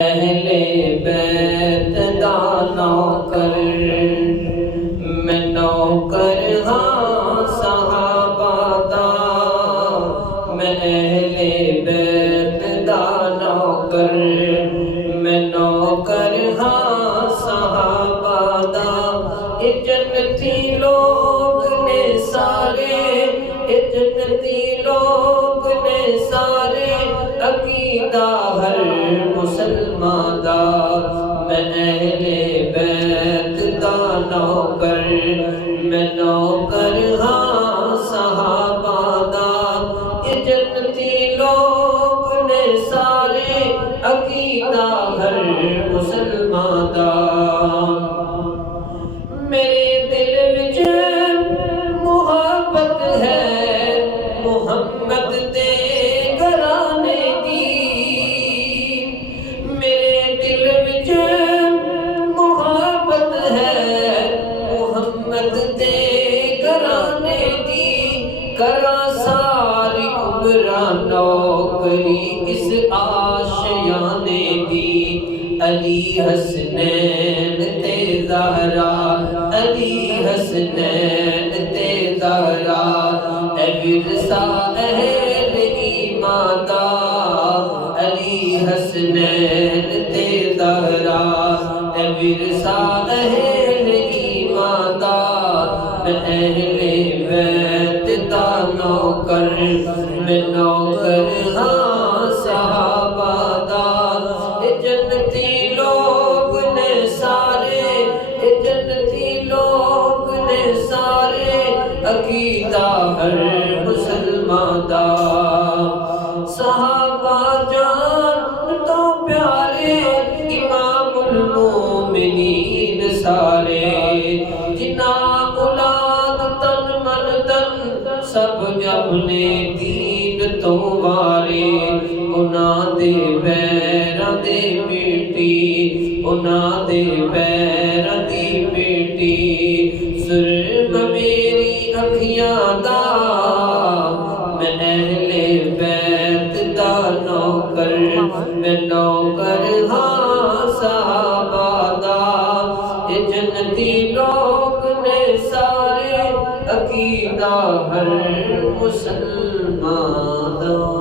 اہل بیت دا نوکر، میں نوکر ہاں صحابہ دا، میں اہل بیت دا نوکر، میں نوکر ہاں صحابہ دا۔ اے جنتی لوگ نے سارے، اے جنتی لوگ نے سارے، عقیدہ ہر مسلمان دا، میں اہل بیت دا نوکر، میں نوکر ہاں صحابہ دا۔ یہ جنتی لوگ نے سارے، عقیدہ ہر مسلمان دا۔ میرے دل وچ محبت ہے محمد دے گھرانے دی، میرے دل وچ محبت ہے محمد دے گھرانے دی۔ کراں ساری عمر نوکری اس آشیانے دی، علی حسنین تے زہرا، علی حسنین تے زہرا، اے ورثہ اہل ایمان دا، علی حسنین تے زہرا، اے ورثہ اہل ایمان دا۔ میں اہل بیت دا نوکر، میں نوکر ہاں صحابہ دا۔ اے جنتی لوگ نے سارے، اے جنتی لوگ نے سارے، عقیدہ ہر مسلمان دا۔ صحابہ جان تو پیارے، امام المومنین سارے، جنہاں اولاد تن من تن سب اپنے دین تو وارے، انہاں دے پیراں دے مٹی، انہاں دے پیراں دی مٹی، سرما میری اکھیاں دا، میں اہل بیت دا نوکر، میں نوکر ہاں صحابہ دا۔ یہ جنتی لوگ نے سارے، عقیدہ ہر مسلمان دا۔